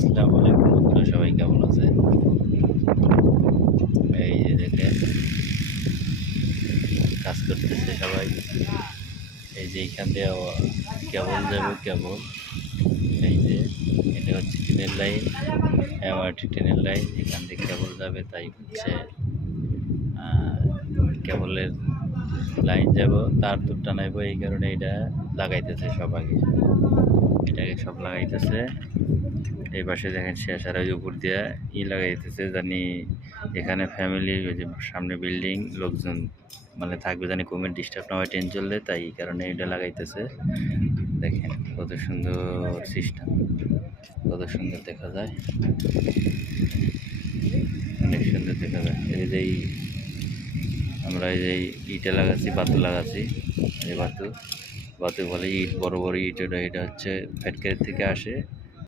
আসসালামু আলাইকুম বন্ধুরা, সবাই কেমন আছেন? এই যে দেখেন কাজ করতেছে সবাই। এই যে এইখান দিয়ে কেবল যাবে, কেবল এই যে এটা হচ্ছে ট্রেনের লাইন, এমআরটি ট্রেনের লাইন। এখান দিয়ে কেবল যাবে, তাই হচ্ছে কেবলের লাইন যাব, তার দূর টানাইব। এই কারণে এটা লাগাইতেছে সব আগে, এটাকে সব লাগাইতেছে। এই পাশে দেখেন শেষ আর ওই উপর দিয়ে লাগাইতেছে, জানি এখানে ফ্যামিলি, ওই যে সামনে বিল্ডিং, লোকজন মানে থাকবে, জানি ঘুমের ডিস্টার্ব না হয় ট্রেন চললে, তাই এই কারণে এটা লাগাইতেছে। দেখেন কত সুন্দর সিস্টেম, কত সুন্দর দেখা যায়, অনেক সুন্দর দেখা যায়। এই যে আমরা এই যে ইটে লাগাচ্ছি, বাতু লাগাচ্ছি। এই বাতু বাতু বলে ইট, বড় বড় ইট। এটা হচ্ছে ফ্যাক্টরি থেকে আসে,